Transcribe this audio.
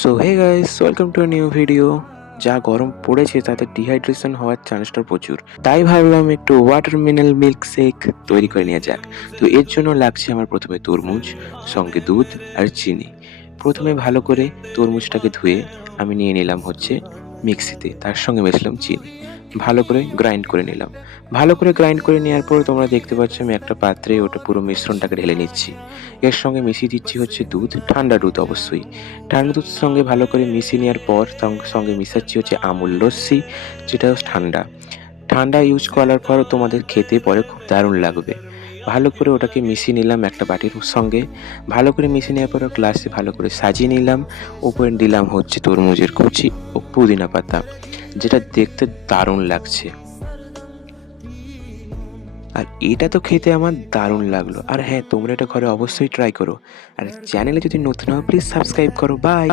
So hey guys, welcome to new video. যা গরম পড়েছে তাতে ডিহাইড্রেশন হওয়ার চান্সটা প্রচুর, তাই ভাবলাম একটু ওয়াটার মিনারেল মিল্ক শেক তৈরি করে নেওয়া যাক। তো এর জন্য লাগছে আমার প্রথমে তরমুজ, সঙ্গে দুধ আর চিনি। প্রথমে ভালো করে তরমুজটাকে ধুয়ে আমি নিয়ে নিলাম হচ্ছে মিক্সিতে, তার সঙ্গে মেশালাম চিনি, ভালো করে গ্রাইন্ড করে নিলাম। ভালো করে গ্রাইন্ড করে নেওয়ার পর তোমরা দেখতে পাচ্ছ আমি একটা পাত্রে ওটা পুরো মিশ্রণটাকে ঢেলে নিচ্ছি। এর সঙ্গে মিশিয়ে দিচ্ছি হচ্ছে দুধ, ঠান্ডা দুধ অবশ্যই। ঠান্ডা দুধের সঙ্গে ভালো করে মিশিয়ে নেওয়ার পর সঙ্গে মিশাচ্ছি হচ্ছে আমুল লস্যি, যেটা ঠান্ডা। ঠান্ডা ইউজ করার পর তোমাদের খেতে পরে খুব দারুণ লাগবে। ভালো করে ওটাকে মিশিয়ে নিলাম একটা বাটির সঙ্গে। ভালো করে মিশিয়ে নেওয়ার পর গ্লাসে ভালো করে সাজিয়ে নিলাম। উপরে দিলাম হচ্ছে তরমুজের কুচি ও পুদিনা পাতা, যেটা দেখতে দারুণ লাগছে। আর এটা তো খেতে আমার দারুণ লাগলো। আর হ্যাঁ, তোমরা এটা ঘরে অবশ্যই ট্রাই করো। আর চ্যানেলে যদি নতুন হও প্লিজ সাবস্ক্রাইব করো। বাই।